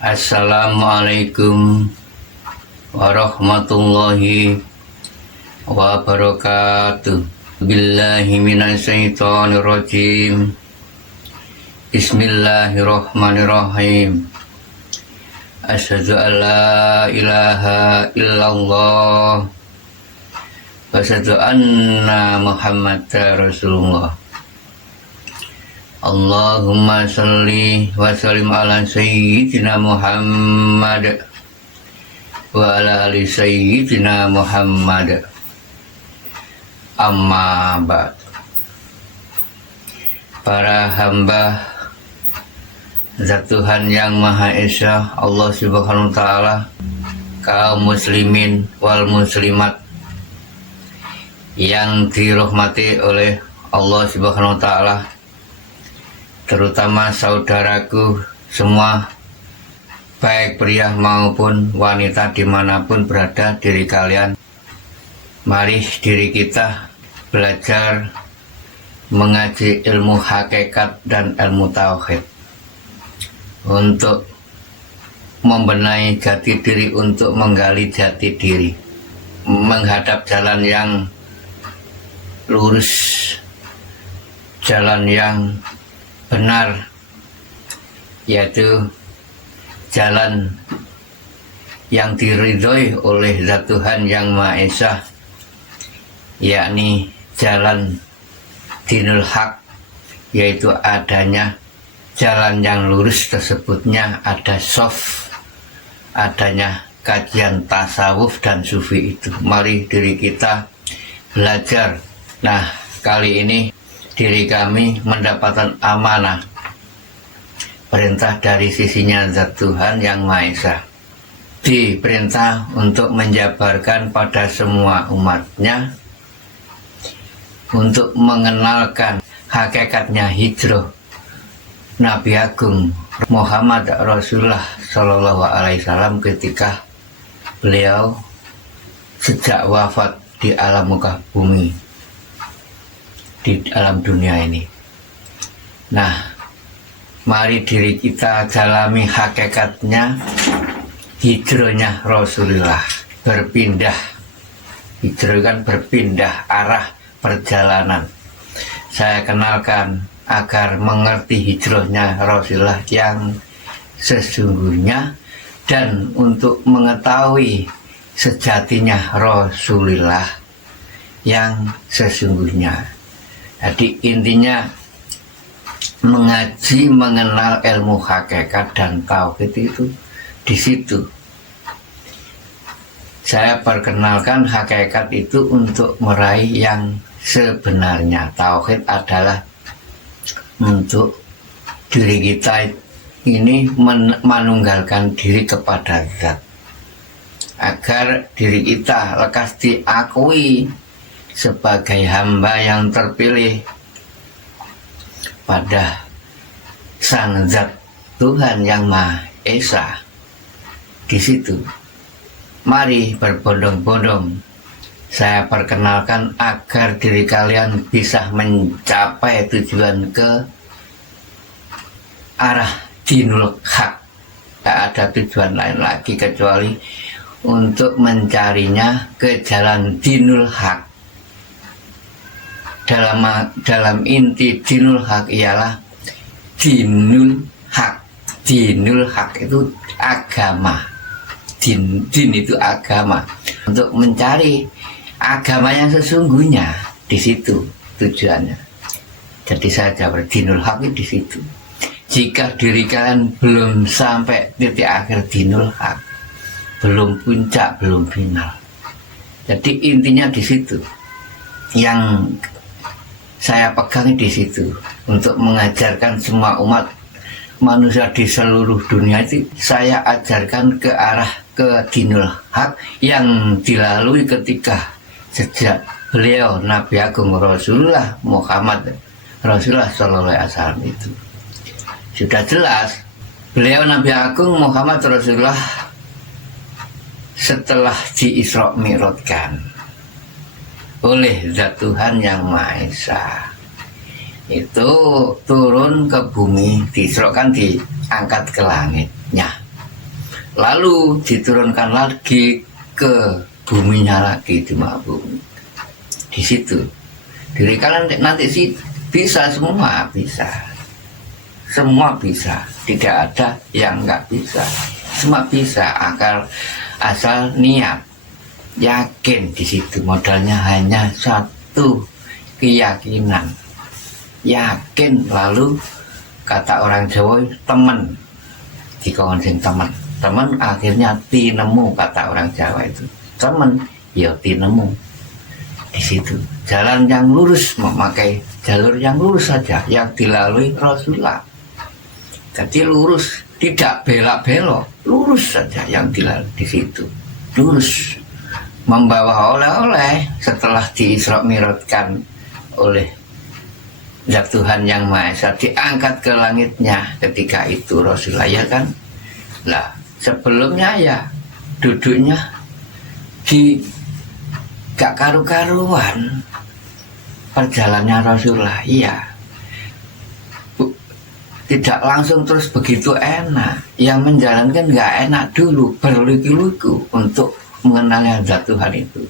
Assalamualaikum warahmatullahi wabarakatuh. Billahi minasyaitonirrajim. Bismillahirrahmanirrahim. Asyhadu an la ilaha illallah wa asyhadu anna Muhammadar Rasulullah. Allahumma sholli wa sallim ala sayyidina Muhammad wa ala ali sayyidina Muhammad. Amma ba'd. Para hamba Zat Tuhan yang Maha Esa, Allah Subhanahu wa Ta'ala, kaum muslimin wal muslimat yang dirahmati oleh Allah Subhanahu wa Ta'ala, terutama saudaraku semua, baik pria maupun wanita dimanapun berada diri kalian. Mari diri kita belajar mengaji ilmu hakikat dan ilmu tauhid untuk membenahi jati diri, untuk menggali jati diri, menghadap jalan yang lurus, jalan yang benar, yaitu jalan yang diridhoi oleh Zat Tuhan yang Maha Esa, yakni jalan dinul haq, yaitu adanya jalan yang lurus tersebutnya ada sof, adanya kajian tasawuf dan sufi itu. Mari diri kita belajar. Nah, kali ini diri kami mendapatkan amanah perintah dari sisinya Zat Tuhan yang Maha Esa, diperintah untuk menjabarkan pada semua umatnya untuk mengenalkan hakikatnya hijrah Nabi Agung Muhammad Rasulullah Shallallahu Alaihi Wasallam ketika beliau sejak wafat di alam muka bumi, di alam dunia ini. Nah, mari diri kita jalani hakikatnya hijrahnya Rasulullah, berpindah. Hijrah kan berpindah arah perjalanan. Saya kenalkan agar mengerti hijrahnya Rasulullah yang sesungguhnya dan untuk mengetahui sejatinya Rasulullah yang sesungguhnya. Jadi intinya mengaji, mengenal ilmu hakikat dan tauhid itu di situ. Saya perkenalkan hakikat itu untuk meraih yang sebenarnya. Tauhid adalah untuk diri kita ini menunggalkan diri kepada Zat, agar diri kita lekas diakui sebagai hamba yang terpilih pada Sang Zat Tuhan yang Maha Esa. Di situ mari berbondong-bondong saya perkenalkan agar diri kalian bisa mencapai tujuan ke arah dinul haq. Tak ada tujuan lain lagi kecuali untuk mencarinya ke jalan dinul haq. Dalam inti dinul haq ialah dinul haq. Dinul haq itu agama. Din itu agama. Untuk mencari agama yang sesungguhnya, di situ tujuannya. Jadi saya jawab dinul haq di situ. Jika diri kalian belum sampai titik akhir dinul haq, belum puncak, belum final. Jadi intinya di situ. Yang saya pegang di situ untuk mengajarkan semua umat manusia di seluruh dunia itu. Saya ajarkan ke arah ke dinul haq yang dilalui ketika sejak beliau Nabi Agung Rasulullah Muhammad Rasulullah Shallallahu Alaihi Wasallam itu. Sudah jelas beliau Nabi Agung Muhammad Rasulullah setelah di Isra Mi'rajkan oleh Zat Tuhan yang Maha Esa, itu turun ke bumi, diisrokan, diangkat ke langitnya. lalu diturunkan lagi ke buminya lagi di muka bumi. Di situ diri kalian nanti sih bisa, semua bisa, semua bisa, tidak ada yang nggak bisa, semua bisa asal niat, yakin. Di situ modalnya hanya satu, keyakinan, yakin. Lalu kata orang Jawa, temen, jika temen akhirnya tinemu, kata orang Jawa itu temen ya tinemu. Di situ jalan yang lurus, memakai jalur yang lurus saja yang dilalui Rasulullah. Jadi lurus, tidak belak-belok, lurus saja yang dilalui. Di situ lurus, membawa oleh-oleh setelah di-Isra Mi'rajkan oleh Zat Tuhan Yang Maha Esa, diangkat ke langitnya ketika itu Rasulullah, ya kan. Lah sebelumnya ya duduknya di gak karu-karuan perjalanannya Rasulullah, iya. Tidak langsung terus begitu enak, yang menjalankan gak enak dulu, berliku-liku untuk mengenal Zat Tuhan itu.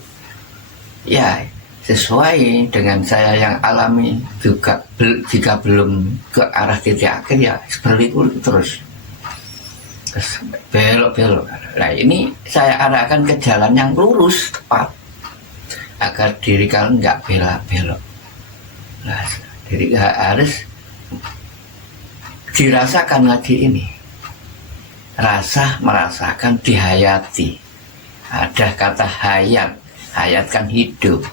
Ya sesuai dengan saya yang alami juga, jika belum ke arah titik akhir ya berliku terus belok-belok. Nah ini saya arahkan ke jalan yang lurus tepat agar diri kalian nggak belok-belok. Nah, diri harus dirasakan lagi ini, merasakan, dihayati. Ada kata hayat, hayatkan hidup.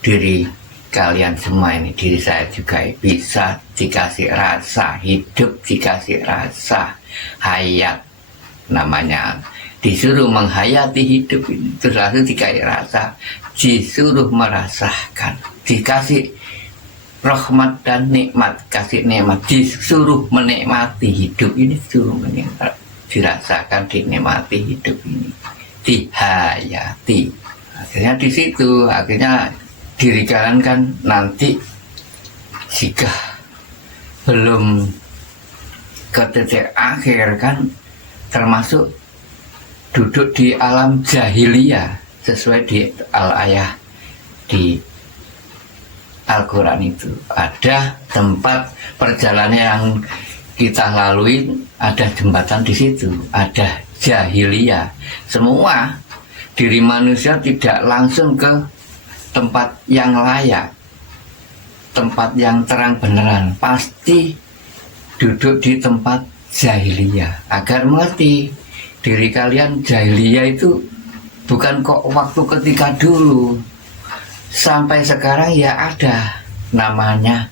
Diri kalian semua ini, diri saya juga bisa dikasih rasa, hidup dikasih rasa, hayat namanya. Disuruh menghayati hidup ini, terus langsung dikasih rasa, disuruh merasakan, dikasih rahmat dan nikmat, kasih nikmat, disuruh menikmati hidup ini, disuruh menikmati, dirasakan, dinikmati hidup ini, dihayati. Akhirnya di situ, akhirnya diri kalian kan nanti jika belum ke titik akhir kan termasuk duduk di alam jahiliyah sesuai di al-ayah di Al-Quran itu. Ada tempat perjalanan yang kita lalui, ada jembatan di situ, ada jahiliyah. Semua diri manusia tidak langsung ke tempat yang layak, tempat yang terang beneran, pasti duduk di tempat jahiliyah. Agar mengerti diri kalian, jahiliyah itu bukan kok waktu ketika dulu, sampai sekarang ya ada namanya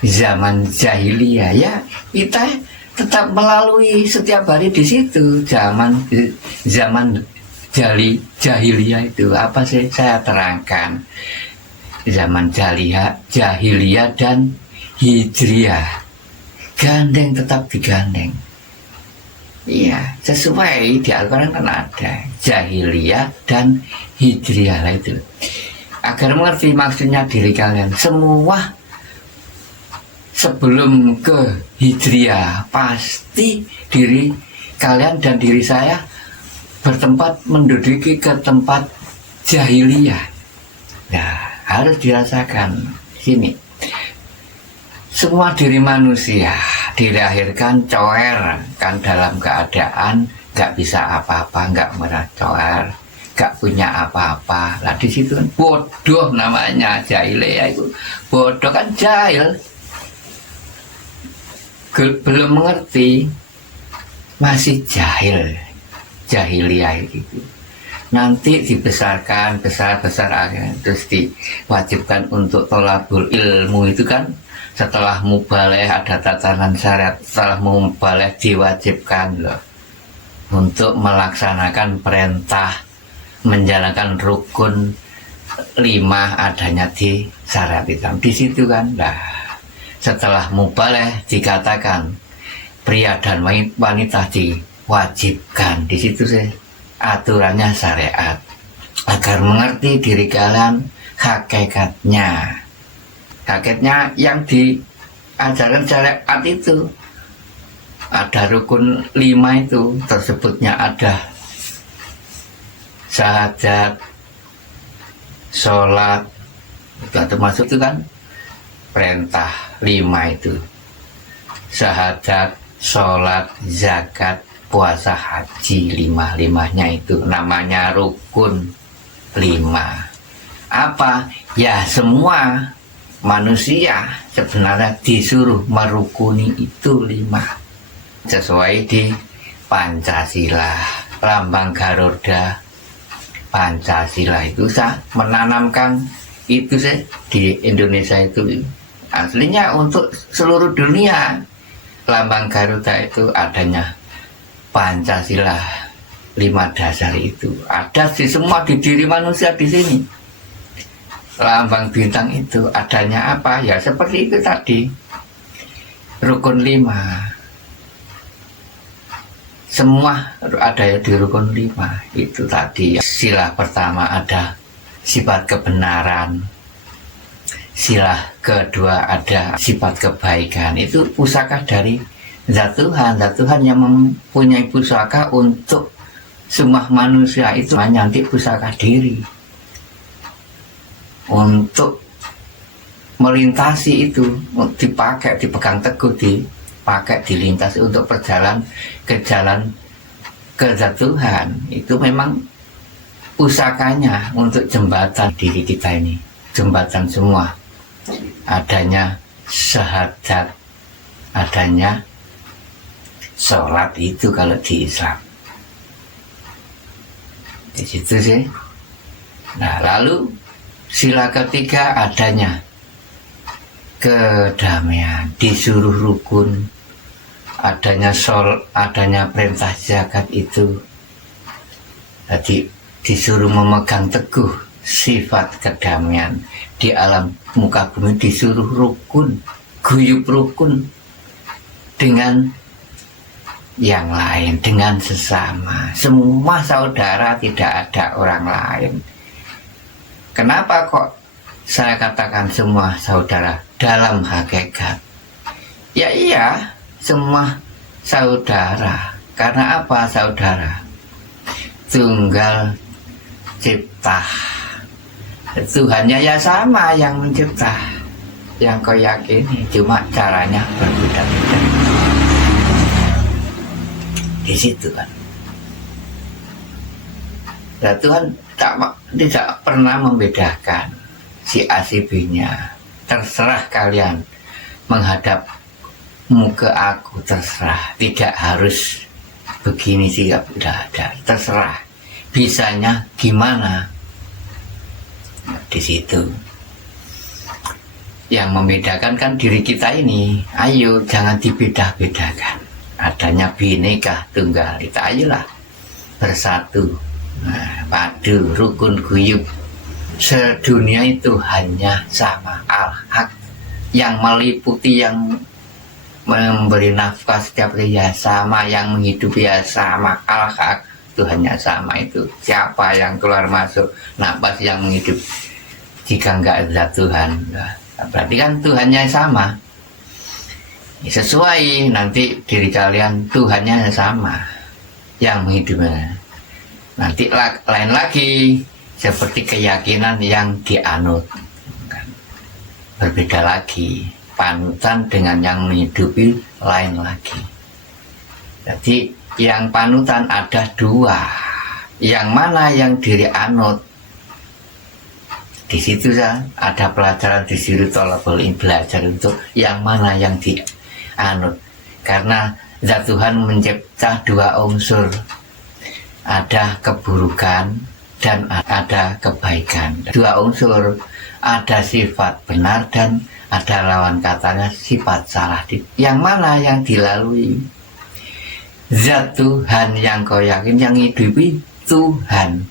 zaman jahiliyah. Ya kita tetap melalui setiap hari di situ zaman jahiliyah itu. Apa sih saya terangkan? Zaman jahiliyah dan hijriyah, gandeng, tetap digandeng. Iya, sesuai di Al-Quran kan ada jahiliyah dan hijriyah lah itu. Agar mengerti maksudnya diri kalian semua sebelum ke hijriyah, pasti diri kalian dan diri saya bertempat menduduki ke tempat jahiliyah. Nah, harus dirasakan sini. Semua diri manusia dilahirkan coer, kan dalam keadaan nggak bisa apa-apa, nggak merah coer, nggak punya apa-apa. Lah di situ kan bodoh namanya, jahiliyah itu. Bodoh kan jahil, belum mengerti, masih jahil. Jahiliyah itu nanti dibesarkan besar akhirnya terus diwajibkan untuk tolabul ilmu itu kan. Setelah mubaleh ada tatanan syariat, setelah mubaleh diwajibkan loh untuk melaksanakan perintah, menjalankan rukun 5 adanya di syariat Islam. Di situ kan, nah setelah mubaleh dikatakan pria dan wanita diwajibkan. Di situ sih aturannya syariat, agar mengerti diri kalian hakikatnya. Hakikatnya yang diajarkan syariat itu ada rukun 5 itu tersebutnya ada syahadat, sholat, itu termasuk itu kan perintah 5 itu, syahadat, sholat, zakat, puasa, haji, 5-5-nya itu namanya rukun 5. Apa? Ya semua manusia sebenarnya disuruh merukuni itu 5 sesuai di Pancasila, lambang Garuda Pancasila itu menanamkan itu sih di Indonesia itu aslinya untuk seluruh dunia. Lambang Garuda itu adanya Pancasila 5 dasar itu ada di semua di diri manusia di sini. Lambang bintang itu adanya apa? Ya seperti itu tadi, rukun 5. Semua ada di rukun 5 itu tadi. Sila pertama ada sifat kebenaran, sila kedua ada sifat kebaikan. Itu pusaka dari Zat Tuhan. Zat Tuhan yang mempunyai pusaka untuk semua manusia itu nanti pusaka diri untuk melintasi itu, dipakai, dipegang teguh, dipakai, dilintasi untuk berjalan ke jalan ke Zat Tuhan. Itu memang pusakanya untuk jembatan diri kita ini, jembatan semua. Adanya syahadat, adanya sholat itu kalau di Islam. Di situ sih. Nah, lalu sila ketiga adanya kedamaian, disuruh rukun, adanya adanya perintah zakat itu. Jadi disuruh memegang teguh sifat kedamaian di alam muka bumi, disuruh rukun, guyub rukun dengan yang lain, dengan sesama, semua saudara, tidak ada orang lain. Kenapa kok saya katakan semua saudara dalam hakikat? Ya iya, semua saudara. Karena apa saudara? Tunggal cipta. Tuhannya ya sama yang mencipta, yang kau yakini, cuma caranya berbeda-beda. Di situ kan. Nah, Tuhan tidak pernah membedakan si A si B-nya. Terserah kalian menghadap muka aku, terserah. Tidak harus begini sih, tidak ada. Terserah. Bisanya gimana? Nah, di situ. Yang membedakan kan diri kita ini. Ayo jangan dibeda-bedakan. Adanya Bhinneka Tunggal Ika, ayolah bersatu, nah, padu, rukun guyub. Sedunia itu hanya sama, al-haq, yang meliputi, yang memberi nafkah setiap hari ya sama, yang menghidupi ya sama, al-haq itu hanya sama. Itu siapa yang keluar masuk nafas yang menghidup jika enggak ada Tuhan? Nah, berarti kan Tuhannya sama. Sesuai nanti diri kalian Tuhannya sama yang menghidupnya. Nanti lain lagi seperti keyakinan yang dianut kan. Berbeda lagi, panutan dengan yang menghidupi lain lagi. Jadi yang panutan ada 2, yang mana yang diri anut. Di situ ada pelajaran di situ, tolong belajar untuk yang mana yang dianut. Karena Zat Tuhan mencipta 2 unsur, ada keburukan dan ada kebaikan. 2 unsur, ada sifat benar dan ada lawan katanya sifat salah. Yang mana yang dilalui? Zat Tuhan yang kau yakin, yang hidupi Tuhan,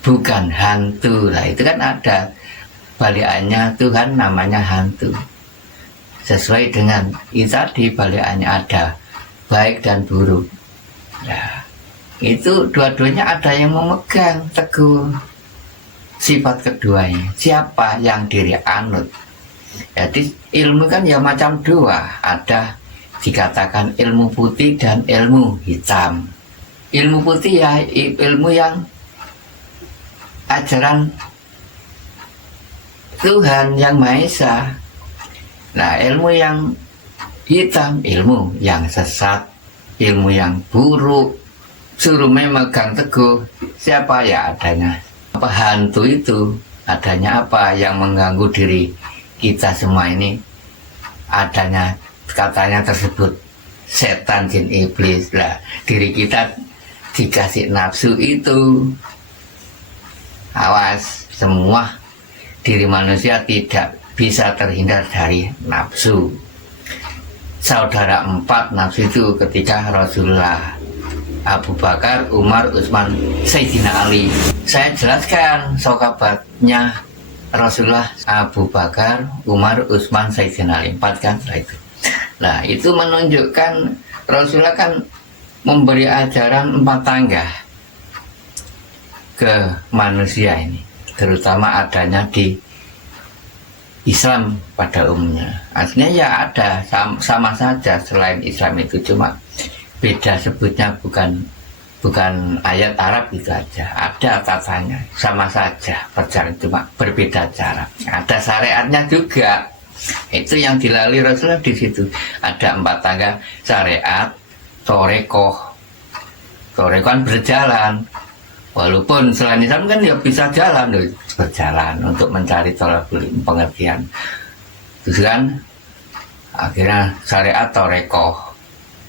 bukan hantu. Lah itu kan ada balikannya, Tuhan namanya hantu. Sesuai dengan itu tadi, balikannya ada baik dan buruk. Nah, itu dua-duanya ada yang memegang teguh sifat keduanya. Siapa yang diri anut? Jadi ilmu kan ya macam 2, ada dikatakan ilmu putih dan ilmu hitam. Ilmu putih ya ilmu yang ajaran Tuhan yang Maha Esa. Nah, ilmu yang hitam, ilmu yang sesat, ilmu yang buruk. Suruh memegang teguh, siapa ya adanya. Apa hantu itu, adanya apa yang mengganggu diri kita semua ini, adanya katanya tersebut setan, jin, iblis. Lah, diri kita dikasih nafsu itu. Awas, semua diri manusia tidak bisa terhindar dari nafsu. Saudara empat nafsu itu ketika Rasulullah, Abu Bakar, Umar, Utsman, Sayyidina Ali. Saya jelaskan sahabatnya Rasulullah, Abu Bakar, Umar, Utsman, Sayyidina Ali. Empat kan itu. Nah, itu menunjukkan Rasulullah kan memberi ajaran empat tangga ke manusia ini, terutama adanya di Islam pada umumnya. Artinya ya ada sama saja selain Islam itu, cuma beda sebutnya, bukan ayat Arab itu aja. Ada tatanya, sama saja berjalan, cuma berbeda cara. Ada syariatnya juga. Itu yang dilalui Rasulullah di situ. Ada empat tangga syariat, torekoh. Torekoh kan berjalan. Walaupun selain Islam kan ya bisa jalan, berjalan untuk mencari tolak pengertian. Terus kan akhirnya syariat torekoh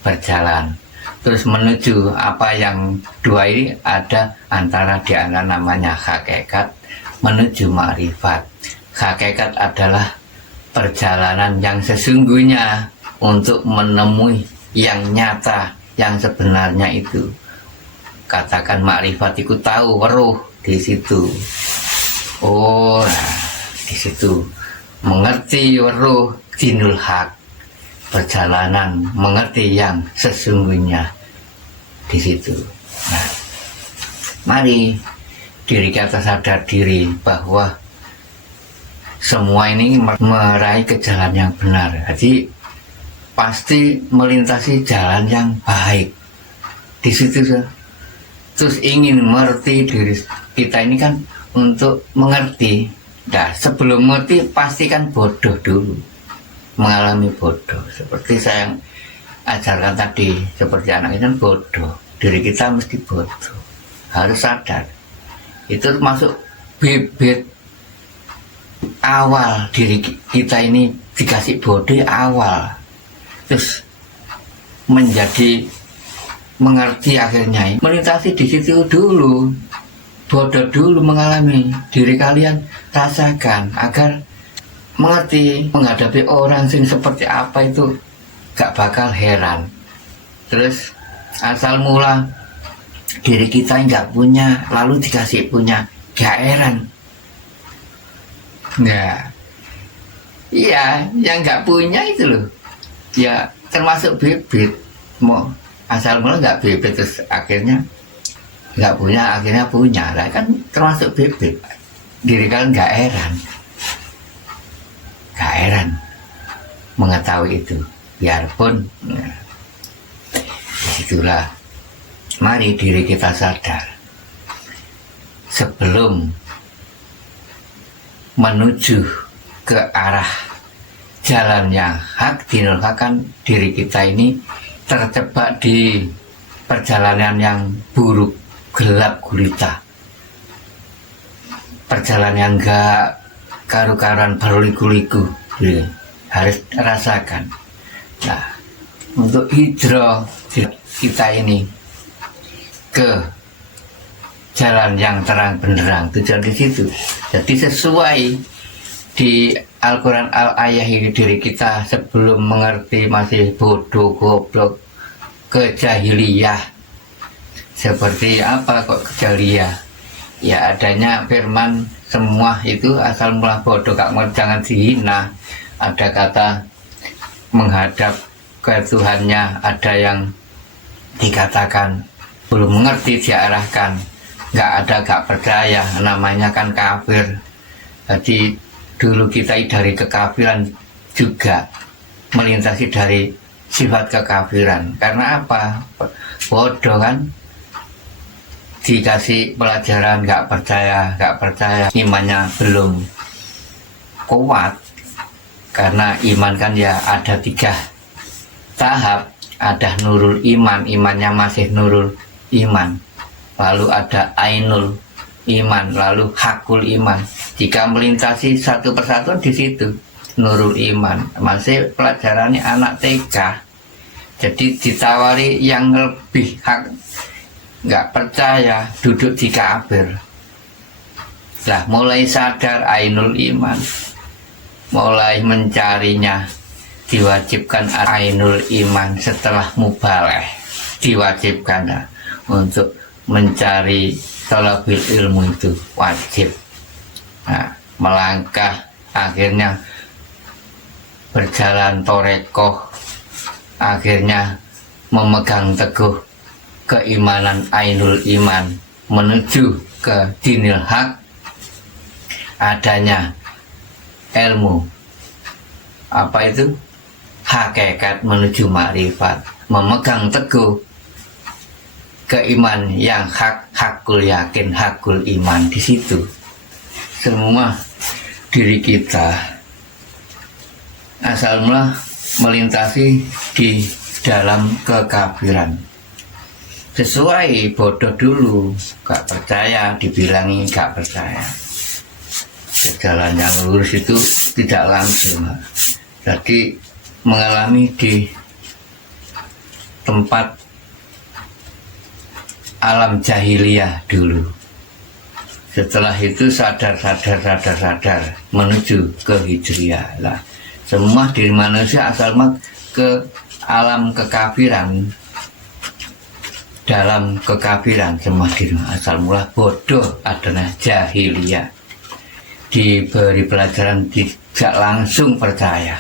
berjalan. Terus menuju apa yang dua ini ada antara namanya hakikat menuju ma'rifat. Hakikat adalah perjalanan yang sesungguhnya untuk menemui yang nyata, yang sebenarnya itu. Katakan makrifat itu tahu, weruh di situ. Oh, nah, di situ mengerti, weruh dinul hak, perjalanan mengerti yang sesungguhnya di situ. Nah, mari diri kita sadar diri bahwa semua ini meraih ke jalan yang benar. Jadi pasti melintasi jalan yang baik. Di situ terus ingin mengerti diri kita ini kan untuk mengerti. Nah, sebelum mengerti pasti kan bodoh dulu, mengalami bodoh. Seperti saya yang ajarkan tadi, seperti anak itu kan bodoh, diri kita mesti bodoh, harus sadar. Itu termasuk bibit awal diri kita ini dikasih bodoh awal, terus menjadi mengerti akhirnya. Melintasi di situ dulu, bodoh dulu mengalami, diri kalian rasakan agar mengerti. Menghadapi orang sing seperti apa itu gak bakal heran. Terus asal mula diri kita nggak punya lalu dikasih punya, gak heran. Nah, iya, yang nggak punya itu loh, ya termasuk bibit. Mau asal mula nggak bibit terus akhirnya nggak punya, akhirnya punya, lah kan termasuk bibit. Diri kalian nggak heran mengetahui itu, biarpun nah, disitulah mari diri kita sadar sebelum menuju ke arah jalan yang hak, dinul hak, kan diri kita ini terjebak di perjalanan yang buruk, gelap gulita, perjalanan yang gak karu-karuan, berliku-liku, ya, harus rasakan. Nah, untuk hijrah kita ini ke jalan yang terang benderang, tujuan di situ. Jadi sesuai di Al-Quran Al-Ayah ini, diri kita sebelum mengerti masih bodoh, goblok, kejahiliyah. Seperti apa kok kejahiliyah? Ya adanya firman semua itu asal mula bodoh, jangan dihina. Ada kata menghadap ke Tuhannya, ada yang dikatakan belum mengerti diarahkan, nggak ada gak percaya, namanya kan kafir. Jadi dulu kita dari kekafiran juga melintasi dari sifat kekafiran. Karena apa? Bodoh kan, dikasih pelajaran nggak percaya, imannya belum kuat. Karena iman kan ya ada 3 tahap. Ada nurul iman, imannya masih nurul iman. Lalu ada ainul iman, lalu hakul iman. Jika melintasi satu persatu di situ nurul iman, masih pelajarannya anak TK. Jadi ditawari yang lebih hak, nggak percaya, duduk di kafir. Lah mulai sadar ainul iman, mulai mencarinya, diwajibkan ainul iman setelah mubaleh, diwajibkan untuk mencari thalabil ilmu itu wajib. Nah, melangkah akhirnya berjalan torekoh, akhirnya memegang teguh keimanan ainul iman menuju ke dinil haq, adanya ilmu apa itu hakikat menuju makrifat, memegang teguh keiman yang hakul yakin, hakul iman. Di situ semua diri kita asal mula melintasi di dalam kekafiran. Sesuai bodoh dulu, gak percaya, dibilangi gak percaya. Jalan yang lurus itu tidak langsung. Jadi mengalami di tempat alam jahiliyah dulu. Setelah itu sadar menuju ke hijriyah lah. Semua diri manusia asal ke alam kekafiran, dalam kekafiran semua diri asal mula bodoh adalah jahiliyah. Diberi pelajaran tidak langsung percaya.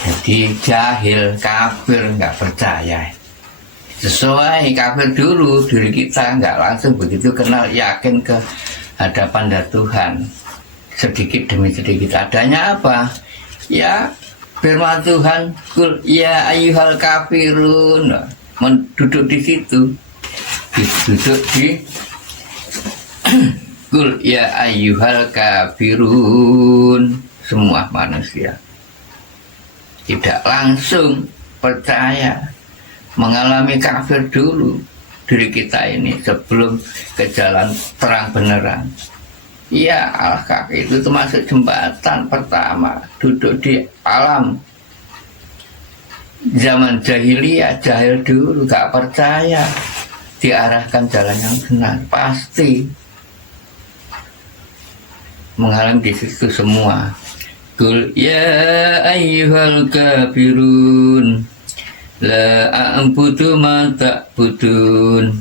Jadi jahil, kafir, nggak percaya. Sesuai kafir dulu, diri kita nggak langsung begitu kenal, yakin ke hadapan Tuhan. Sedikit demi sedikit. Adanya apa? Ya firman Tuhan, kul ya ayyuhal kafirun. Menduduk di situ, duduk di kul ya ayyuhal kafirun. Semua manusia tidak langsung percaya, mengalami kafir dulu diri kita ini sebelum ke jalan terang beneran. Ya, al-kafir itu termasuk jembatan pertama duduk di alam zaman jahiliyah, jahil dulu, gak percaya, diarahkan jalan yang benar, pasti mengalami di situ semua. Qul ya ayyuhal kafirun la a'budu ma ta'budun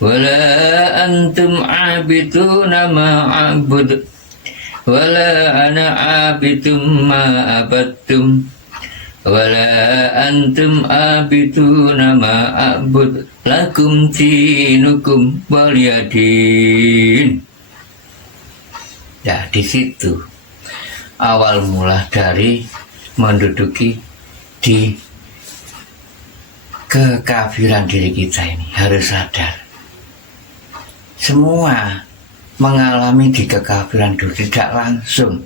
wala antum abiduna ma a'bud wala ana abidum ma abadtum wala antum abiduna ma a'bud lakum dinukum waliyadin. Ya, di situ awal mula dari menduduki di kekafiran diri kita ini. Harus sadar semua mengalami di kekafiran dulu, tidak langsung,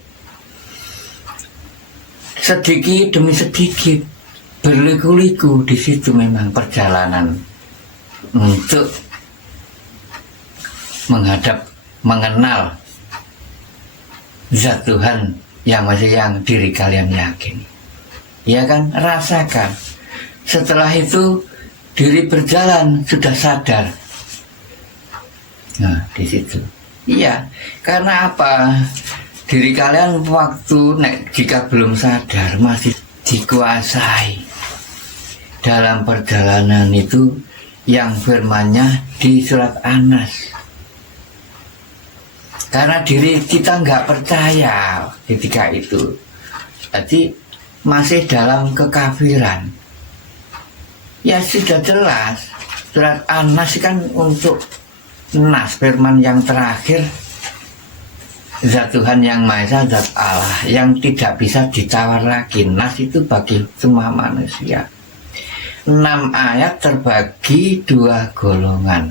sedikit demi sedikit, berliku-liku. Di situ memang perjalanan untuk mengenal zat Tuhan yang diri kalian yakini. Ya kan, rasakan. Setelah itu diri berjalan sudah sadar. Nah, di situ. Iya, karena apa? Diri kalian waktu jika belum sadar masih dikuasai dalam perjalanan itu yang firmannya di surat An-Nas. Karena diri kita nggak percaya ketika itu, jadi masih dalam kekafiran. Ya sudah jelas, surat An-Nas kan untuk Nas, firman yang terakhir Zat Tuhan yang Maha Esa, zat Allah yang tidak bisa ditawar lagi. Nas itu bagi semua manusia. 6 ayat terbagi 2 golongan.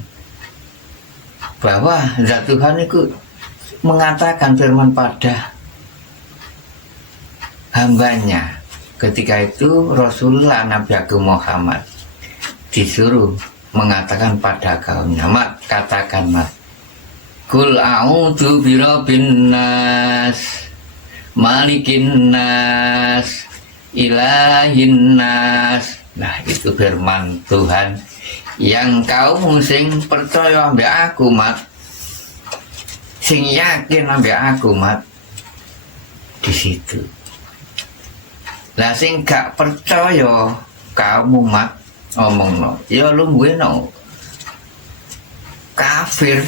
Bahwa zat Tuhan itu mengatakan firman pada hambanya. Ketika itu Rasulullah Nabi Agung Muhammad disuruh mengatakan pada kaumnya, mat, katakan mat, kul a'udzu birabbin nas, malikin nas, ilahin nas. Nah, itu firman Tuhan yang kaum sing percaya ambek aku mat, sing yakin ambek aku mat, di situ. Lah sing gak percaya kamu mat ngomongno, ya lu no kafir.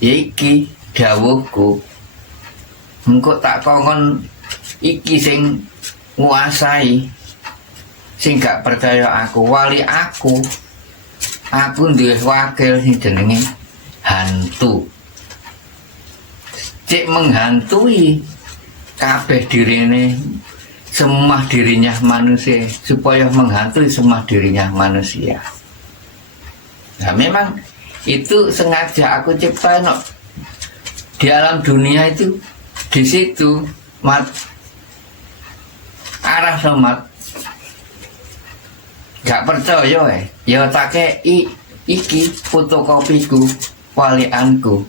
Iki dawuhku, engko tak kongkon iki sing nguasai, sing gak percaya aku, wali aku duwe wakil sing jenenge hantu, cek menghantui kabeh dirine, semua dirinya manusia, supaya menghantui semua dirinya manusia. Nah memang itu sengaja aku ciptain no. Di alam dunia itu, di situ mat, arah somat gak percaya ya tak kei iki fotokopiku walianku,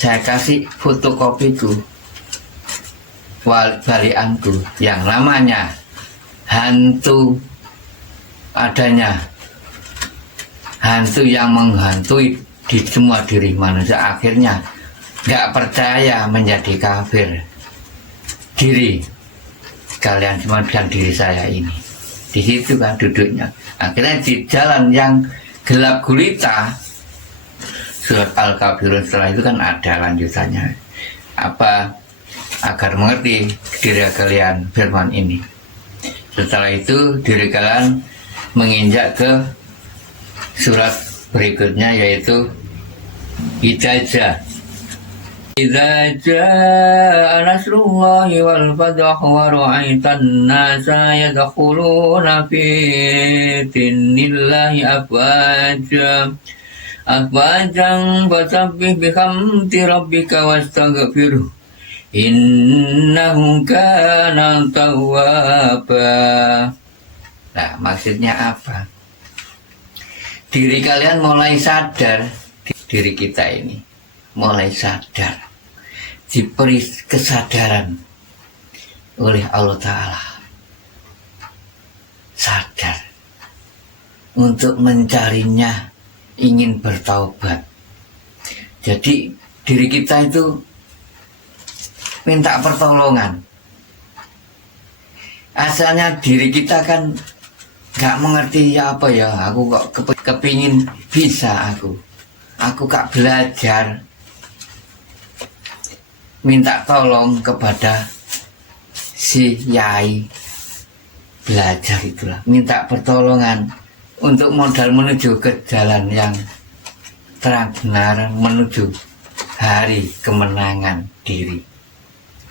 saya kasih fotokopiku walianku yang namanya hantu, adanya hantu yang menghantui di semua diri manusia. Akhirnya gak percaya menjadi kafir. Diri kalian cuma dan diri saya ini. Di situ kan duduknya. Akhirnya di jalan yang gelap gulita, surat Al-Kafirun setelah itu kan ada lanjutannya. Apa? Agar mengerti diri kalian firman ini. Setelah itu diri kalian menginjak ke surat berikutnya, yaitu Ijazah. Idza jaa nasrullahi wal fathu wa ra'aitan nasa yadkhuluna fi dinillahi afwaja fasabbih bihamdi rabbika wastaghfirhu innahu kana tawwaba. Nah, maksudnya apa? Diri kalian mulai sadar, diri kita ini mulai sadar, diberi kesadaran oleh Allah Ta'ala, sadar untuk mencarinya, ingin bertaubat. Jadi diri kita itu minta pertolongan. Asalnya diri kita kan gak mengerti ya apa ya, aku kok kepingin bisa, aku gak belajar, minta tolong kepada si yai, belajar itulah, minta pertolongan untuk modal menuju ke jalan yang terang benar, menuju hari kemenangan diri.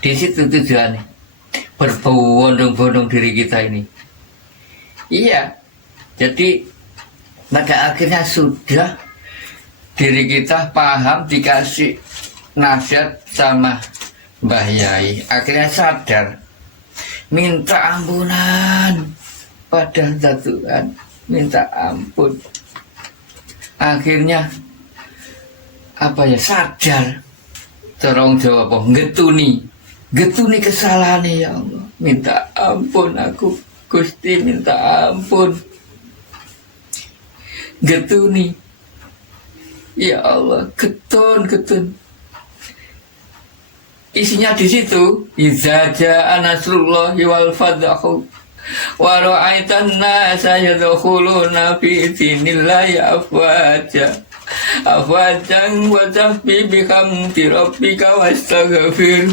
Di situ tujuannya, berbondong-bondong diri kita ini. Iya, jadi pada akhirnya sudah diri kita paham, dikasih nasihat sama Mbah Yai, akhirnya sadar, minta ampunan pada Tuhan, minta ampun. Akhirnya apa ya, sadar, corong Jawa apa, getuni kesalahan ya Allah, minta ampun aku Gusti, minta ampun, getuni ya Allah, getun. Isinya di situ, idza jaa nasrullahi wal fathu wa ra'aitan nasa yadkhuluna fi dinillahi afwajan wasabbih bihamdi rabbika wastaghfir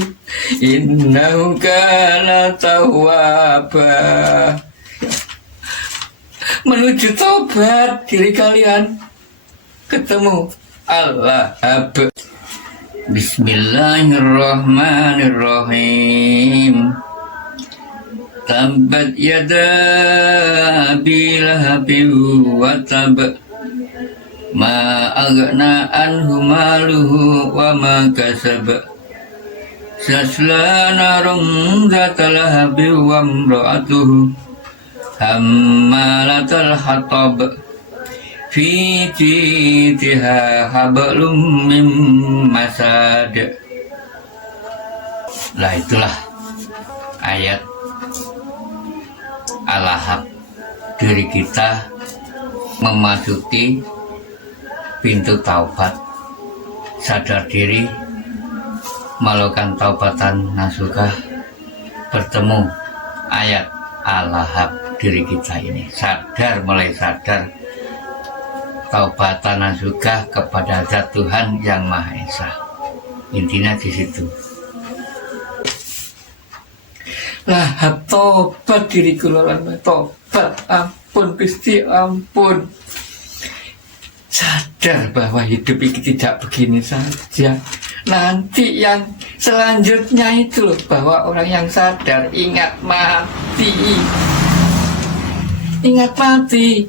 innahu kana tawwaba. Menuju tobat diri kalian, ketemu Allah. Bismillahirrahmanirrahim. Tabbat yada abi lahabin wa tab. Ma aghna anhu maluhu wa ma kasab. Sasla narum zata lahabin wa imra'atuhu hammalatal hatab. Fi jidha hablum mim masad. Lah itulah ayat Al-Lahab. Diri kita memasuki pintu taubat, sadar diri, melakukan taubatan nasuha, bertemu ayat Al-Lahab. Diri kita ini sadar, mulai sadar, taubatan nasuha kepada Zat Tuhan yang Maha Esa. Intinya di situ. Lahab tobat diriku lawan tobat, ampun Gusti, ampun. Sadar bahwa hidup ini tidak begini saja. Nanti yang selanjutnya itu loh, bahwa orang yang sadar ingat mati. Ingat mati.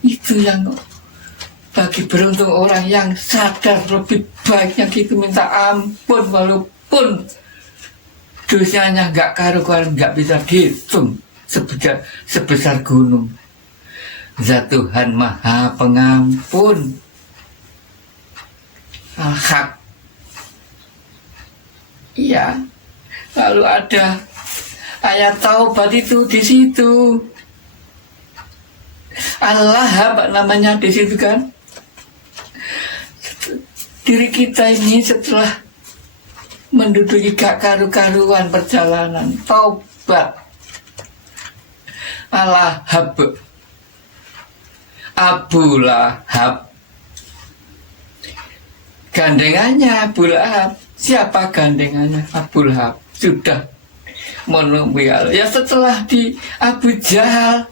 Itu yang bagi beruntung orang yang sadar, lebih baiknya gitu minta ampun walaupun dosanya nggak karu-karuan, nggak bisa dihitung sebesar gunung. Zat Tuhan Maha Pengampun, Al-Haq. Iya, lalu ada ayat taubat itu di situ. Al-Lahab namanya di situ kan. Diri kita ini setelah menduduki gak karu-karuan perjalanan taubat, Al-Lahab, Abu Lahab, gandengannya Abu Lahab. Siapa gandengannya? Abu Lahab. Sudah menunggu ya setelah di Abu Jahal.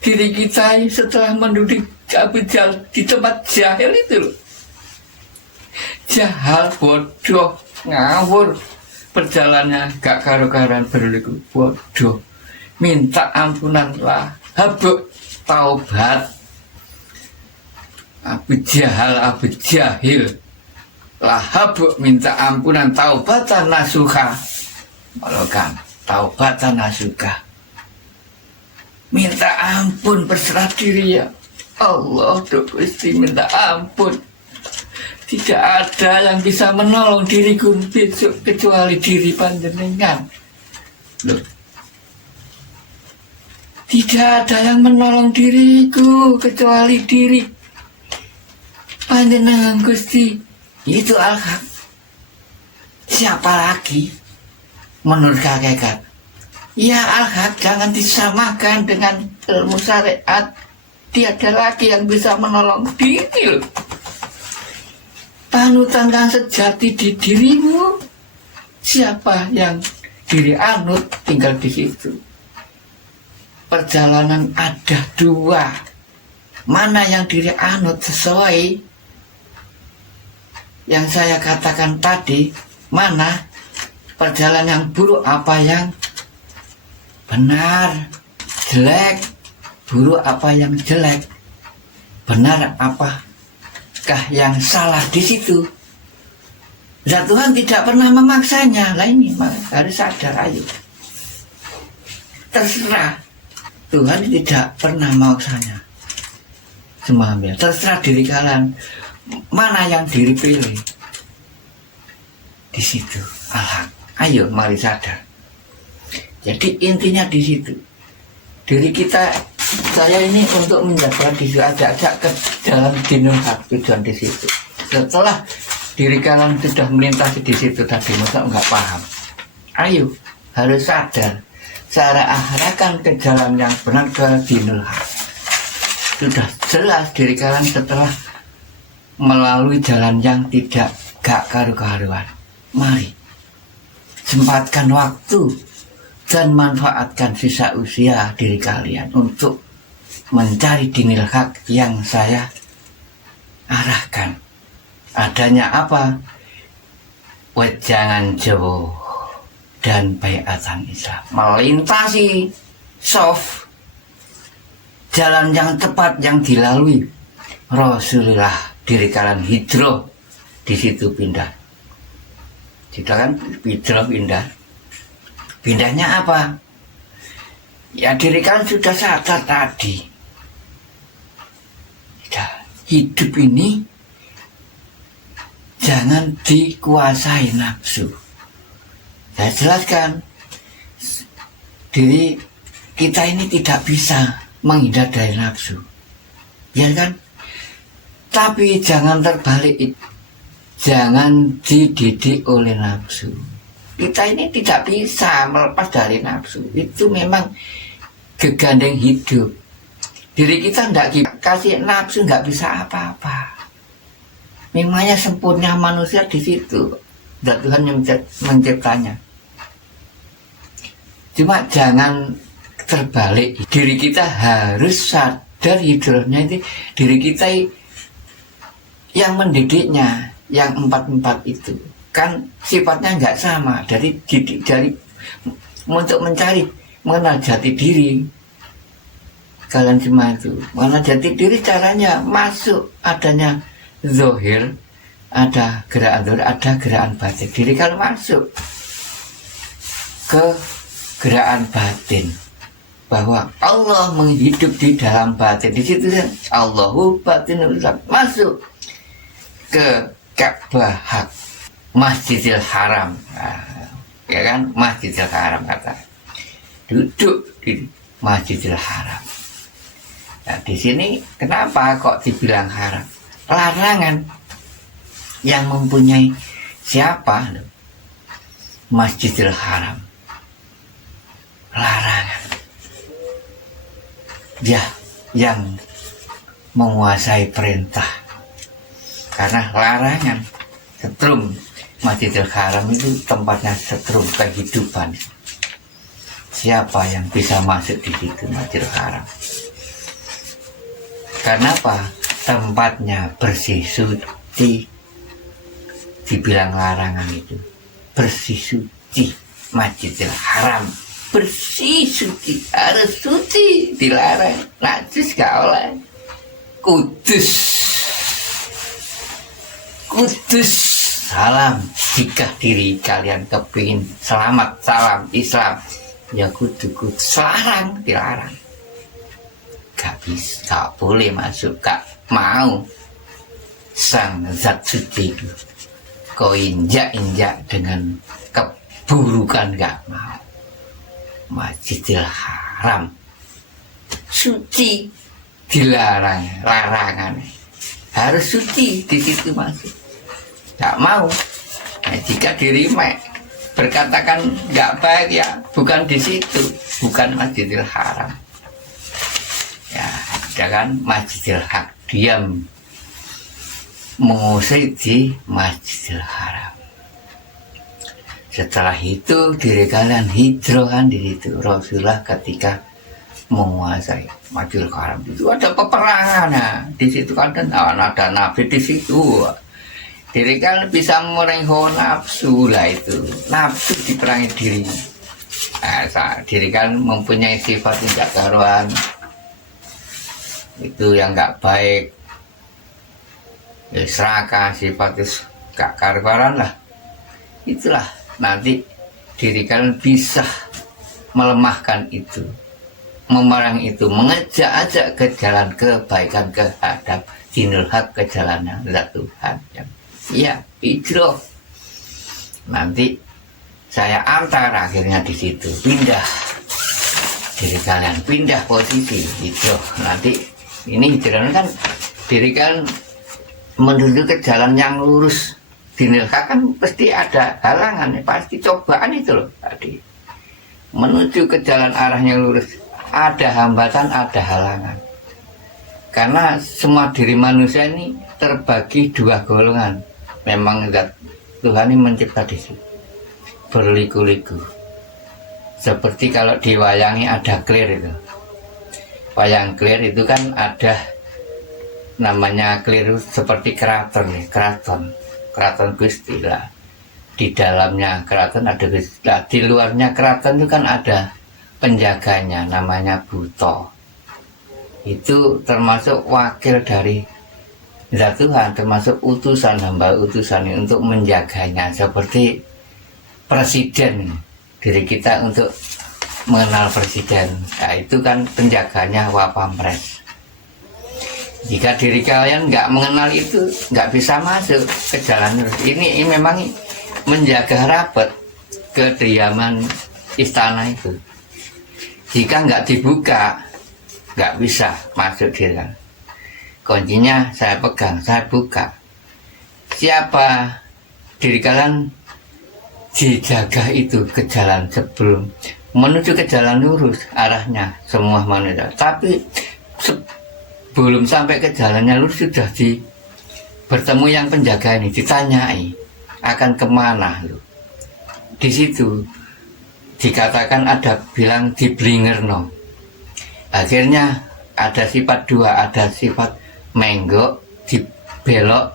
Diri kita setelah menduduki Abu Jahal di tempat jahil itu loh. Jahal, bodoh, ngawur, perjalanannya gak karu-karuan, berliku bodoh, minta ampunan Lahab, taubat. Abu Jahal, Abu Jahil, Lahab minta ampunan, taubatan nasuha, melakukan taubatan nasuha, minta ampun, berserah diri ya Allah, Gusti minta ampun. Tidak ada yang bisa menolong diriku besok kecuali diri panjenengan. Loh. Tidak ada yang menolong diriku kecuali diri panjenengan Gusti. Itu Al-Haq. Siapa lagi menurut hakikat? Ya Al-Haq, jangan disamakan dengan ilmu syariat. Tiada lagi yang bisa menolong diri loh. Panutan yang sejati di dirimu. Siapa yang diri anut tinggal di situ. Perjalanan ada dua. Mana yang diri anut sesuai yang saya katakan tadi, mana perjalanan yang buruk, apa yang benar, jelek, buruk apa yang jelek, benar apakah yang salah di situ. Zat Tuhan tidak pernah memaksanya. Lah ini harus sadar, ayo. Terserah. Tuhan tidak pernah memaksanya. Semua ambil. Terserah diri kalian. Mana yang diri pilih. Di situ. Al-Haq. Ayo mari sadar. Jadi intinya di situ. Diri kita, saya ini untuk menjaga diri, ajak-ajak ke dalam dinul haq, tujuan di situ. Setelah diri kalian sudah melintasi di situ tadi, masa nggak paham. Ayo, harus sadar. Cara arahkan ke jalan yang benar, ke dinul haq. Sudah jelas diri kalian setelah melalui jalan yang tidak gak karu-karuan. Mari, sempatkan waktu dan manfaatkan sisa usia diri kalian untuk mencari dinul haq yang saya arahkan. adanya apa? Wejangan Jawa dan Baiatan Islam, melintasi soft jalan yang tepat yang dilalui Rasulullah. Diri kalian hijrah, di situ pindah. Tidak kan hijrah pindah. Pindahnya apa? Ya diri kalian sudah sadar tadi. Ya, hidup ini jangan dikuasai nafsu. Saya jelaskan, diri kita ini tidak bisa menghindar dari nafsu, ya kan? Tapi jangan terbalik, jangan dididik oleh nafsu. Kita ini tidak bisa melepas dari nafsu. Itu memang gegandeng hidup. Diri kita tidak kasih nafsu, nggak bisa apa-apa. Memangnya sempurna manusia di situ. Dan Tuhan yang menciptanya. Cuma jangan terbalik. Diri kita harus sadar hidupnya itu. Diri kita yang mendidiknya, yang 4-4 itu kan sifatnya nggak sama. Dari untuk mencari mengenal jati diri kalian semua itu. Mengenal jati diri caranya masuk adanya zohir, ada gerakan zohir, ada gerakan batin. Diri kalian masuk ke gerakan batin, bahwa Allah menghidup di dalam batin. Di situ kan Allahu batinul Islam, masuk ke Ka'bah hak, Masjidil Haram, ya kan, Masjidil Haram kata, duduk di Masjidil Haram. Nah, di sini kenapa kok dibilang haram? Larangan yang mempunyai siapa? Masjidil Haram. Larangan. Dia yang menguasai perintah. Karena larangan, setrum. Masjidil Haram itu tempatnya setrum kehidupan. Siapa yang bisa masuk di situ Masjidil Haram? Karena apa? Tempatnya bersih suci. Dibilang larangan itu bersih suci. Masjidil Haram bersih suci, harus suci, dilarang. Najis gak oleh. Kudus, salam. Jika diri kalian kepingin selamat, salam Islam, ya kudu larang, dilarang. Gak bisa, gak boleh masuk, gak mau. Sang zat suci itu kau injak-injak dengan keburukan, gak mau. Masjidil Haram suci, dilarang, larangan. Harus suci, di situ masuk. Gak mau. Nah, jika diri berkatakan gak baik, ya bukan di situ, bukan Masjidil Haram. Ya, jangan Masjidil Hak, diam mengusai di Masjidil Haram. Setelah itu diri kalian hijrah kan di situ. Rasulullah ketika menguasai Masjidil Haram itu ada peperangan, nah, di situ kan ada nabi di situ. Diri kalian bisa merengkuh nafsu lah, itu nafsu diperangi diri. Nah, diri kalian mempunyai sifat tidak karuan, itu yang nggak baik, ya, serakah, sifat itu gak karuan lah. Itulah nanti diri kalian bisa melemahkan itu, memerangi itu, mengajak-ajak ke jalan kebaikan, ke hadap dinul hak, ke jalannya zat Tuhan. Iya, hijrah. Nanti saya antar akhirnya di situ, pindah diri kalian, pindah posisi hijrah. Nanti ini hijrah kan diri kalian menuju ke jalan yang lurus. Dinul hak kan pasti ada halangan, pasti cobaan itu loh tadi. Menuju ke jalan arah yang lurus, ada hambatan, ada halangan. Karena semua diri manusia ini terbagi dua golongan. Memang Tuhan ini mencipta di situ berliku-liku. Seperti kalau diwayangi ada clear itu. Wayang clear itu kan ada namanya keliru seperti keraton nih, keraton Gusti lah. Di dalamnya keraton ada Gusti, di luarnya keraton itu kan ada penjaganya namanya Buto. Itu termasuk wakil dari Zat Tuhan, termasuk utusan, hamba utusan untuk menjaganya, seperti presiden. Diri kita untuk mengenal presiden, nah, itu kan penjaganya Wapampres. Jika diri kalian nggak mengenal itu, nggak bisa masuk ke jalan lurus. Ini memang menjaga rapat kediaman istana itu. Jika nggak dibuka, nggak bisa masuk di dalam. Kuncinya saya pegang, saya buka. Siapa diri kalian dijaga itu ke jalan sebelum menuju ke jalan lurus arahnya semua manusia. Tapi belum sampai ke jalannya lurus sudah bertemu yang penjaga ini, ditanyai akan kemana lu. Di situ dikatakan ada bilang diblingerno. Akhirnya ada sifat dua, ada sifat menggok, dibelok,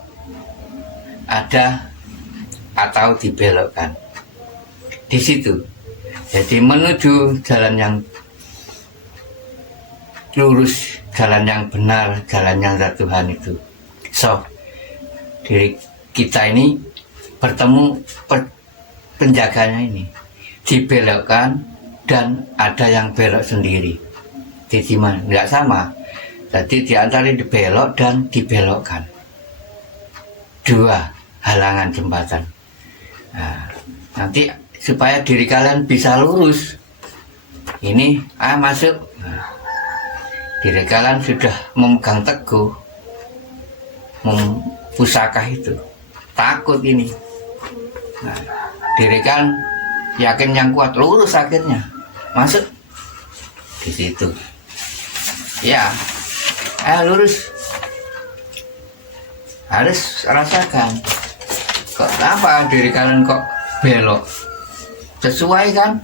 ada atau dibelokkan. Di situ. Jadi menuju jalan yang lurus, jalan yang benar, jalan yang Zat Tuhan itu. So, diri kita ini bertemu penjaganya ini, dibelokkan dan ada yang belok sendiri. Jadi nggak sama. Jadi di antara dibelok dan dibelokkan. Dua halangan jembatan. Nah, nanti supaya diri kalian bisa lurus, ini masuk. Nah, diri kalian sudah memegang teguh pusaka itu, takut ini. Nah, diri kalian yakin yang kuat, lurus akhirnya masuk di situ. Ya, lurus. Harus rasakan. Kok apa diri kalian kok belok? Sesuai kan?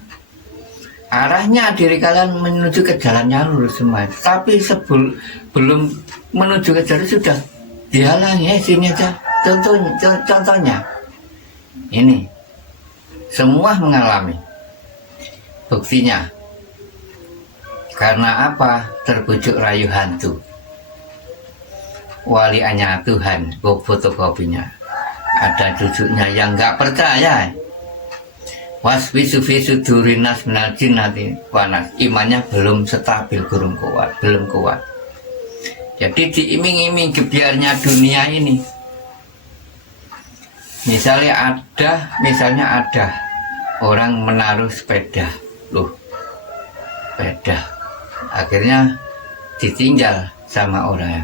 Arahnya diri kalian menuju ke jalannya lurus semua. Tapi sebelum menuju ke jalan sudah dihalangi. Sini aja contohnya. Ini semua mengalami. Buktinya karena apa? Terbujuk rayu hantu. Waliannya Tuhan, fotokopinya. Ada cucunya yang nggak percaya. Waswisu durinas minajin nanti panas, imannya belum stabil, belum kuat. Jadi diiming-iming gebiarnya dunia ini. Misalnya ada orang menaruh sepeda, sepeda, akhirnya ditinggal sama orang.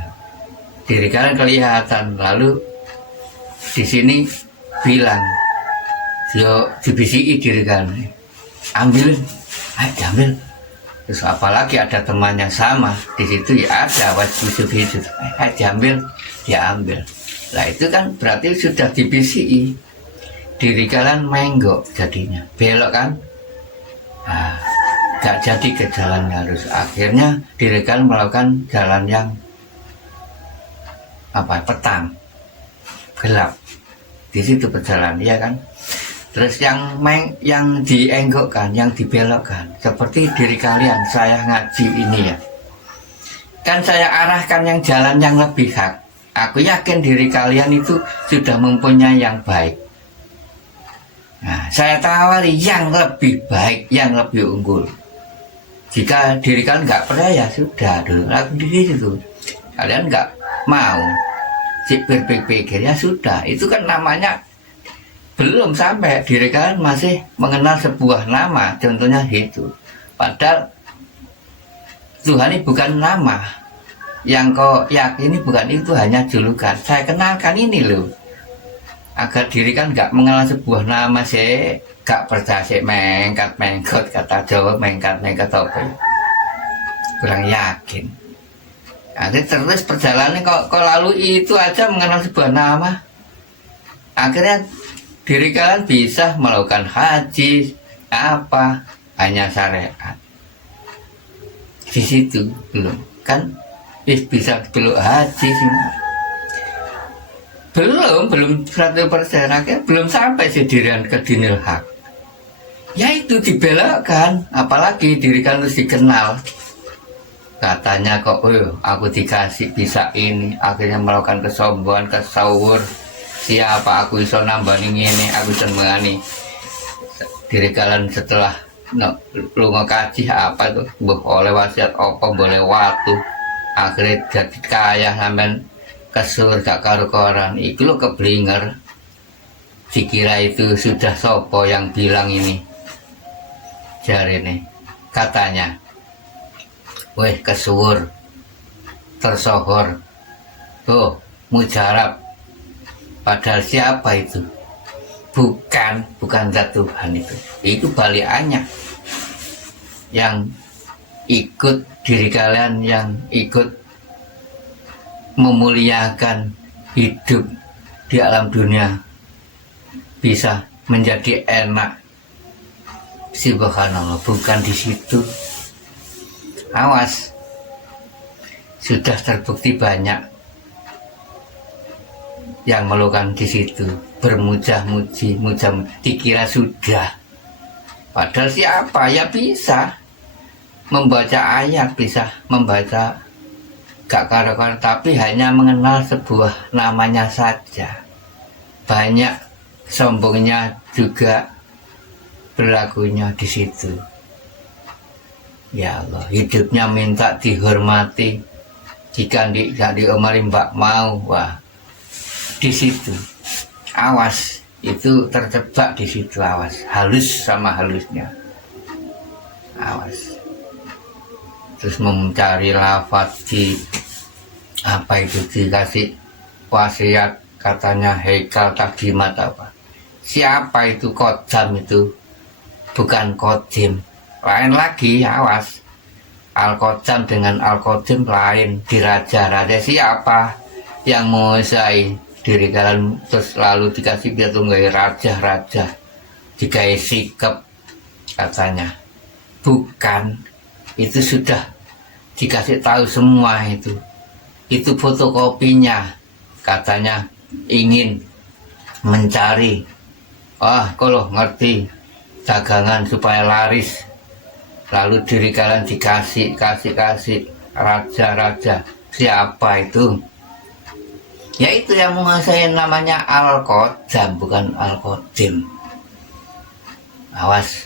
Diri kalian kelihatan, lalu di sini bilang. Yo dibisiki diri kan, ambil, diambil. Terus apalagi ada teman yang sama di situ, ya ada wajib diambil, dia ambil. Nah itu kan berarti sudah dibisiki. Diri kalian menggok jadinya, belok kan? Nah, gak jadi ke jalan yang harus. Akhirnya diri kalian melakukan jalan yang petang, gelap. Di situ perjalanan, ya kan? Terus yang dienggokkan, yang dibelokkan, seperti diri kalian, saya ngaji ini ya. Kan saya arahkan yang jalan yang lebih hak. Aku yakin diri kalian itu sudah mempunyai yang baik. Nah, saya tawari yang lebih baik, yang lebih unggul. Jika diri kalian nggak percaya, sudah dulu aku di situ. Kalian nggak mau, berpikir ya sudah. Itu kan namanya belum sampai, diri kalian masih mengenal sebuah nama, contohnya itu. Padahal Tuhan ini bukan nama yang kau yakini, bukan itu, hanya julukan. Saya kenalkan ini loh, agar diri kan nggak mengenal sebuah nama. Saya gak percaya, saya mengkat kata Jawa, mengkat apa, kurang yakin. Nanti terus perjalanan kok lalu itu aja mengenal sebuah nama. Akhirnya diri kalian bisa melakukan haji hanya syariat. Di situ belum kan, bisa belum haji sih. Belum 100%, akhirnya belum sampai sih dirian ke dinil hak. Ya itu dibelakkan, apalagi diri kan harus dikenal. Katanya kok, aku dikasih bisa ini, akhirnya melakukan kesombongan, kesawur. Siapa aku iso nambani ini, aku senengani. Diri kalian setelah lu ngekaji apa tuh, oleh wasiat apa, boleh waktu. Akhirnya jadi kaya sampai kesur gak karu-karan. Itu lo keblinger. Dikira itu sudah sopo yang bilang ini. Jari ini katanya, weh kesuwur tersohor tuh mujarab, padahal siapa itu? Bukan zat Tuhan itu balikannya yang ikut diri kalian, yang ikut memuliakan hidup di alam dunia bisa menjadi enak. Subhanallah, bukan di situ. Awas, sudah terbukti banyak yang melakukan di situ, bermujah-muji, dikira sudah. Padahal siapa ya bisa membaca ayat, bisa membaca gak karuan, tapi hanya mengenal sebuah namanya saja. Banyak sombongnya juga berlakunya di situ. Ya Allah, hidupnya minta dihormati. Jika tidak diomari mbak mau, wah, di situ. Awas, itu terjebak di situ, awas. Halus sama halusnya. Awas. Terus mencari lafaz di apa itu, dikasih wasiat katanya Haikal Takdimat apa. Siapa itu Kodam itu? Bukan Kodim, lain lagi, awas. Al-Kodam dengan Al-Kodim lain. Di raja-raja siapa yang menguasai diri kalian terus lalu dikasih biar tunggai raja-raja, dikai sikap katanya. Bukan, itu sudah dikasih tahu semua itu. Itu fotokopinya, katanya ingin mencari. Kalau ngerti dagangan supaya laris, lalu diri kalian dikasih raja-raja. Siapa itu? Ya itu yang menguasai, namanya Al-Kodam, bukan Al-Kodim. Awas,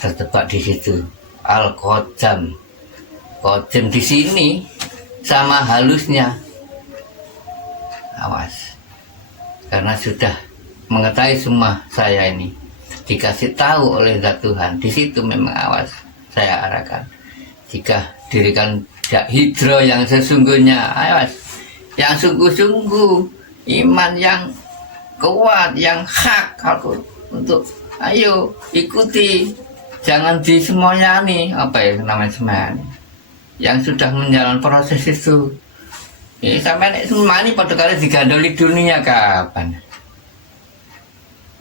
terjebak di situ. Al-Kodam, Kodim di sini sama halusnya. Awas, karena sudah mengetahui semua saya ini. Dikasih tahu oleh zat Tuhan, di situ memang awas saya arahkan. Jika dirikan hidro yang sesungguhnya, awas, yang sungguh-sungguh, iman yang kuat, yang hak aku untuk ayo ikuti, jangan disemoyani, apa ya namanya semoyani, yang sudah menjalankan proses itu. Sampai semua ini pada kali digandoli dunia kapan?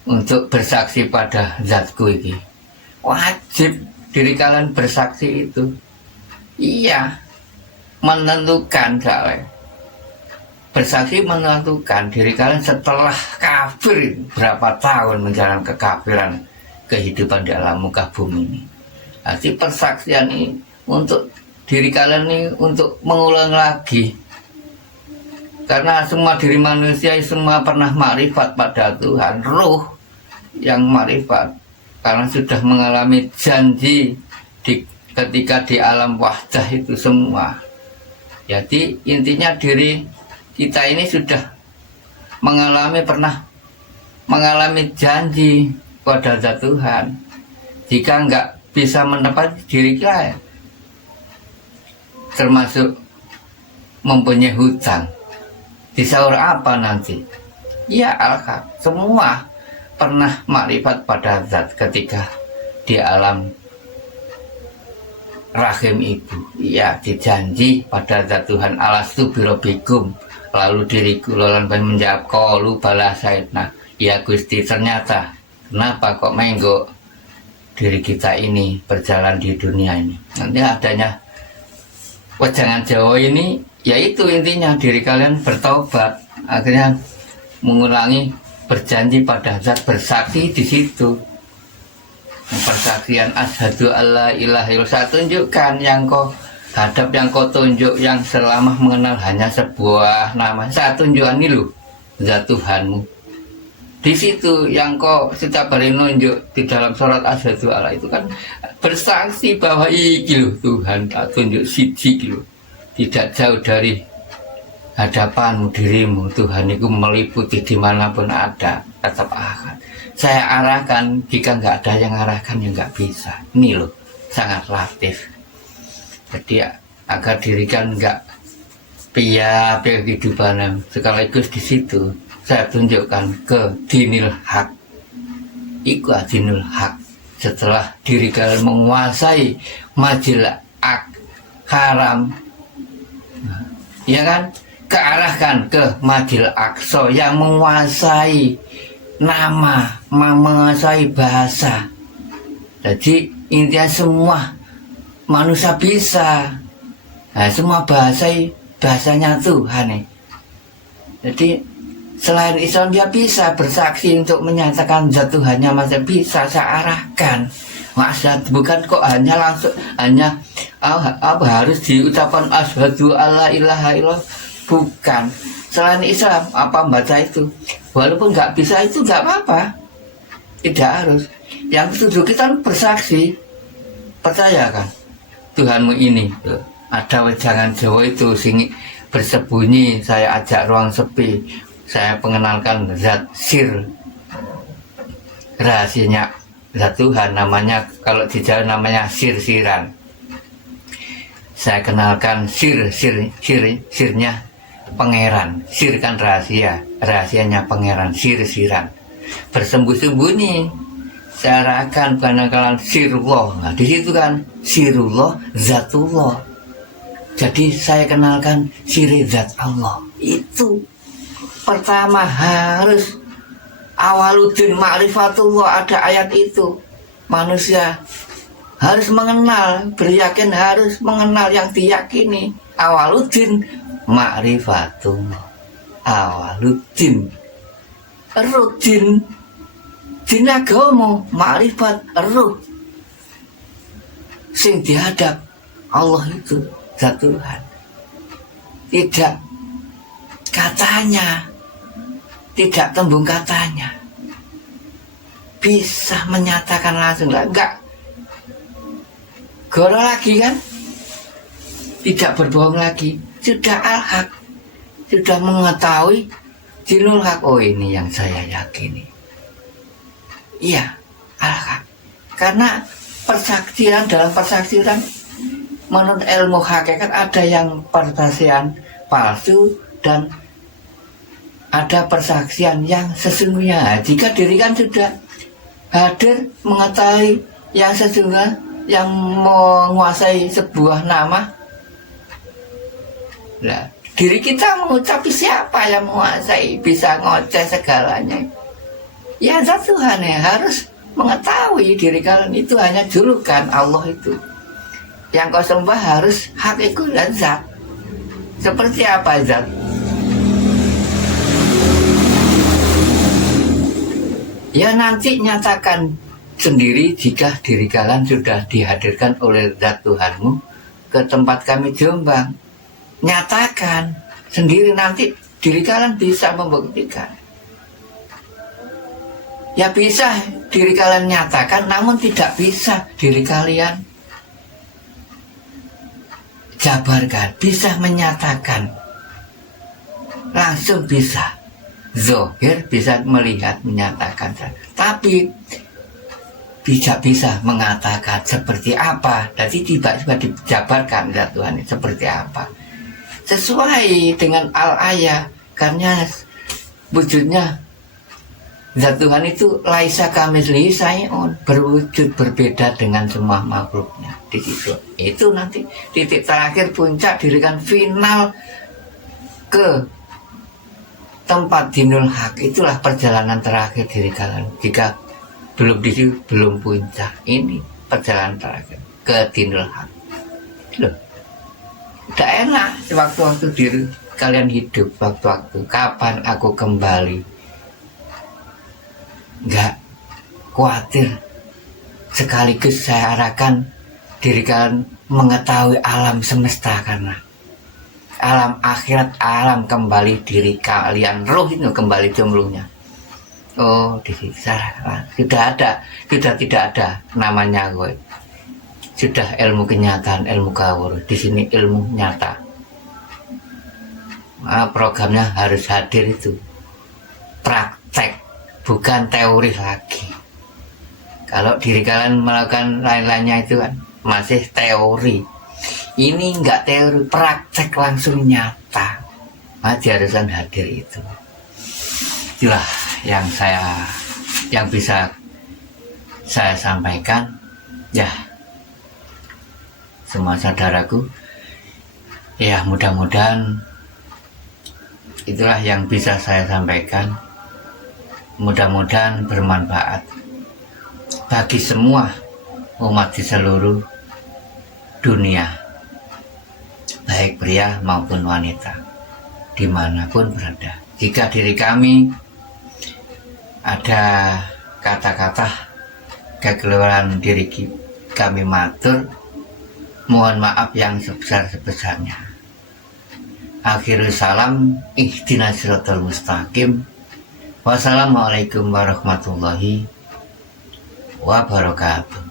Untuk bersaksi pada zatku ini wajib diri kalian bersaksi itu. Iya, menentukan kalian bersaksi, menentukan diri kalian setelah kafir berapa tahun menjalankan kekafiran, kehidupan di alam muka bumi ini. Jadi persaksian ini untuk diri kalian ini untuk mengulang lagi, karena semua diri manusia semua pernah makrifat pada Tuhan, roh yang makrifat, karena sudah mengalami janji ketika di alam wahdah itu semua. Jadi intinya diri kita ini sudah pernah mengalami janji pada zat Tuhan. Jika enggak bisa menepati diri kita, termasuk mempunyai hutang, disaur apa nanti? Ya al-haq, semua pernah makrifat pada zat ketika di alam rahim ibu. Ya dijanji pada zat Tuhan, alastu birobikum, lalu diriku lalu menjawab qalu bala sayyidna, ya Gusti, ternyata kenapa kok menggo diri kita ini berjalan di dunia ini. Nanti adanya wejangan Jawa ini, yaitu intinya diri kalian bertobat, akhirnya mengulangi berjanji pada zat, bersaksi di situ. Persaksian asyhadu alla ilaha illallah, saya tunjukkan yang kau hadap, yang kau tunjuk, yang selama mengenal hanya sebuah nama, saya tunjukkan ini loh zat Tuhanmu. Di situ yang kau setiap hari nunjuk di dalam sholat asyhadu alla itu kan bersaksi bahwa iki loh Tuhan, tak tunjuk siji loh, tidak jauh dari hadapanmu, dirimu. Tuhan itu meliputi dimanapun ada, tetap akan saya arahkan. Jika nggak ada yang arahkan, ya nggak bisa. Ini loh, sangat latif. Jadi agar diri kan nggak piya kehidupan, sekaligus di situ saya tunjukkan ke dinil hak. Iku dinil hak. Setelah diri kalian menguasai majil ak haram, ya kan, kearahkan ke majil aqsa yang menguasai nama, menguasai bahasa. Jadi intinya semua manusia bisa, nah, semua bahasanya Tuhan. Jadi selain Islam dia bisa bersaksi untuk menyatakan zat Tuhannya, masih bisa saya arahkan. Maksud bukan kok hanya langsung hanya harus diucapkan asyhadu alla ilaha illallah, bukan. Selain Islam apa baca itu, walaupun nggak bisa itu nggak apa-apa, tidak harus. Yang setuju kita bersaksi, percayakan Tuhanmu ini. Ada wejangan Jawa itu sing bersembunyi, saya ajak ruang sepi, saya pengenalkan zat sir, rahasianya zat Tuhan, namanya kalau di Jawa namanya sir-siran. Saya kenalkan sirnya pangeran. Sir kan rahasia, rahasianya pangeran, sir-siran. Bersembunyi saya akan pengenalan sirullah. Nah, di situ kan sirullah zatullah. Jadi saya kenalkan siri zat Allah. Itu pertama harus awaludin ma'rifatullah, ada ayat itu. Manusia harus mengenal, beryakin harus mengenal yang diyakini. Awaludin ma'rifatullah. Awaludin rutin din agama, ma'rifat ruh sing dihadap Allah itu zat Tuhan. Tidak katanya, tidak tembung katanya, bisa menyatakan langsung. Enggak goro lagi kan, tidak berbohong lagi, sudah al-haq, sudah mengetahui dinul haq. Oh ini yang saya yakini, iya al-haq. Karena persaksian, dalam persaksian menurut ilmu hakikat ada yang persaksian palsu dan ada persaksian yang sesungguhnya. Jika diri kan sudah hadir mengetahui yang sesungguhnya, yang menguasai sebuah nama, nah, diri kita mengucap siapa yang menguasai, bisa ngoceh segalanya. Ya zat Tuhan ya, harus mengetahui diri kalian itu hanya julukan Allah itu. Yang kau sembah harus hakikat dan zat. Seperti apa zat? Ya nanti nyatakan sendiri jika diri kalian sudah dihadirkan oleh zat Tuhanmu ke tempat kami Jombang. Nyatakan sendiri, nanti diri kalian bisa membuktikan. Ya bisa diri kalian nyatakan, namun tidak bisa diri kalian jabarkan. Bisa menyatakan, langsung bisa. Zohir bisa melihat, menyatakan, tapi tidak bisa mengatakan seperti apa. Jadi tiba-tiba dijabarkan zat Tuhan seperti apa, sesuai dengan al-ayah. Karena wujudnya zat Tuhan itu laisa kamitslihi syai'un, berwujud berbeda dengan semua makhluknya. Di situ itu nanti titik terakhir, puncak dirikan final ke tempat dinul haq. Itulah perjalanan terakhir diri kalian. Jika belum di situ, belum puncak, ini perjalanan terakhir ke dinul haq. Loh, Tidak enak waktu-waktu diri kalian hidup, waktu-waktu kapan aku kembali. Enggak khawatir, sekaligus saya arahkan diri kalian mengetahui alam semesta, karena alam akhirat, alam kembali diri kalian, roh itu kembali jomblonya. Oh, di sana sudah tidak ada namanya gue. Sudah ilmu kenyataan, ilmu kawur. Di sini ilmu nyata. Nah, programnya harus hadir itu praktek, bukan teori lagi. Kalau diri kalian melakukan lain-lainnya itu kan masih teori. Ini enggak teori, praktek langsung nyata. Nah, diharuskan hadir itu. Itulah yang bisa saya sampaikan. Ya, semua saudaraku, ya mudah-mudahan itulah yang bisa saya sampaikan. Mudah-mudahan bermanfaat bagi semua umat di seluruh dunia, baik pria maupun wanita, dimanapun berada. Jika diri kami ada kata-kata kekeliruan diri kami, matur, mohon maaf yang sebesar-besarnya. Akhirul salam, ihdinas siratal mustaqim. Wassalamualaikum warahmatullahi wabarakatuh.